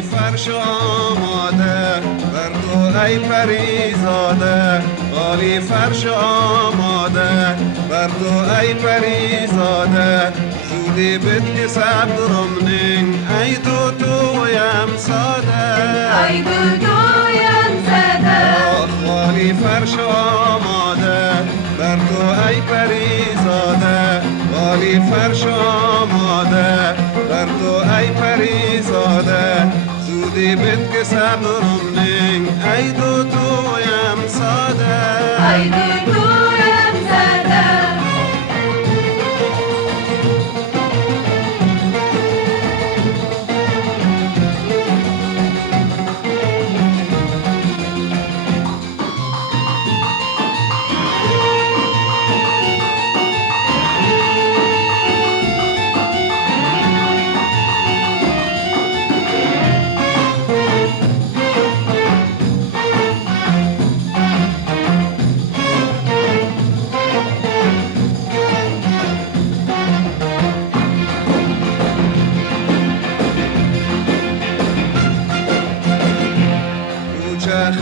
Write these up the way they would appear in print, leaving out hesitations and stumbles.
فرش آماده بر تو ای پریزاده، عالی فرش آماده بر تو ای پریزاده، زودی بد که صبرم نین ای دو دویم ساده، ای دو دویم ساده. عالی فرش آماده بر تو ای پریزاده، عالی فرش آماده بر تو ای پریزاده، زودی بد که صبرم نین ای دو دویم ساده، ای دو دویم ساده.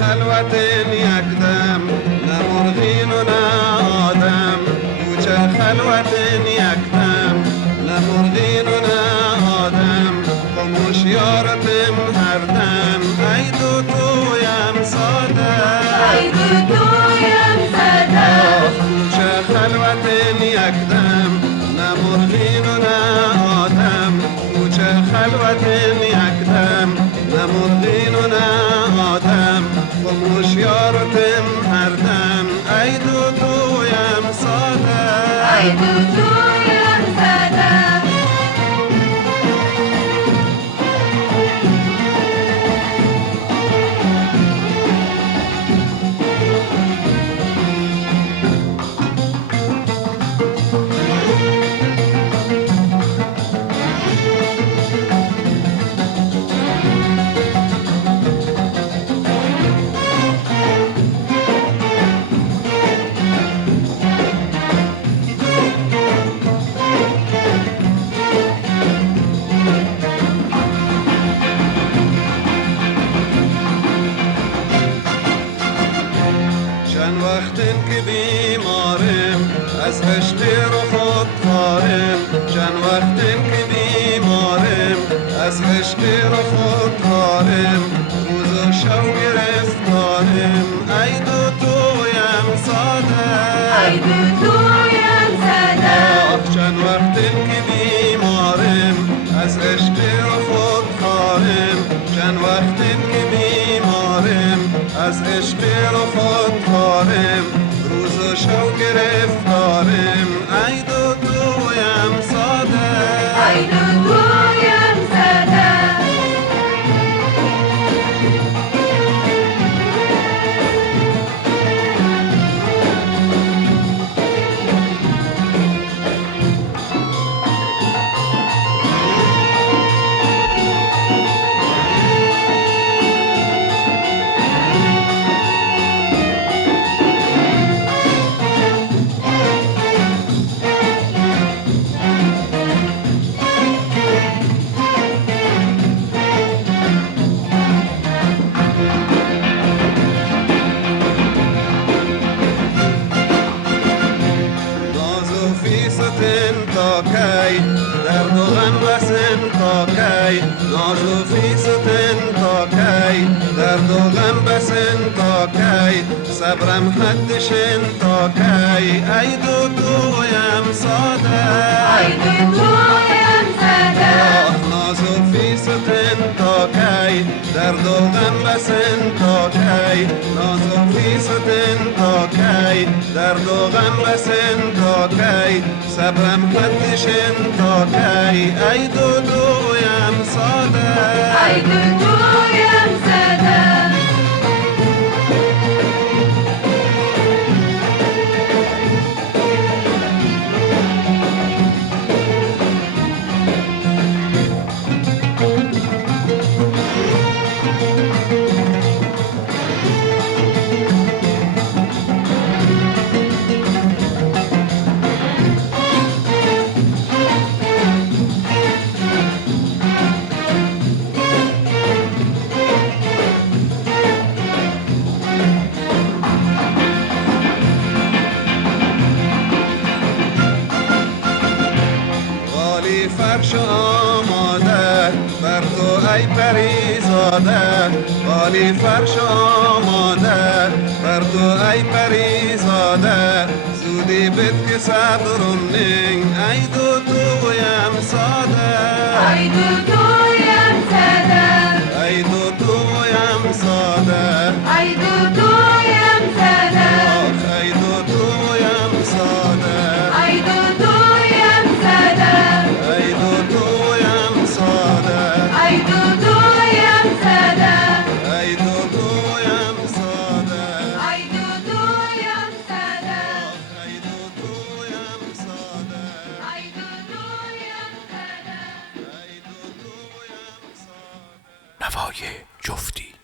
خلوت یکدم نه مرغین و نه آدم، کوچه خلوت یکدم نه مرغین و نه آدم، خاموش یارتم هر دم ای دو دویم ساده، ای دو دویم ساده. کوچه خلوت یکدم نه مرغین و نه آدم، کوچه خلوت یکدم نه مرغین و نه آدم، خاموش یارتم هر دم ای دو دویم ساده، ای دو دویم ساده. چند وقتن که بیمارم از عشق رو خود خارم، چند وقتن که بیمارم از عشق رو خود خارم، روز و شب گره عشق رو خود خارم روز و شو گرفتارم ای دو دویم ساده ای دو دویم زده تا کی درد و غم بسن تا کی ناز و فیستن تا کی درد و غم بسن تا کی صبرم حدشن تا کی ای دو دویم ساده ای دو دویم زده ناز و فیستن تا کی درد و غم بسن تا کی ناز و فیستن تا کی درد و غم بسن تا کی صبرم حدشن تا کی ای دو دویم ساده ای دو دویم زده فرش آماده بر تو ای پریزاده والی فرش آماده بر تو ای پریزاده زودی بد که صبرم نین ای دو دویم ساده ای دو دویم زده ای دو دویم ساده ای دو دویم زده ای دو دویم ساده ای دو دویم زده ای دو دویم ساده ای دو دویم زده ای دو دویم ساده ای دو دویم زده ای دو دویم ساده ای دو دویم زده ای دو دویم ساده نوای جفتی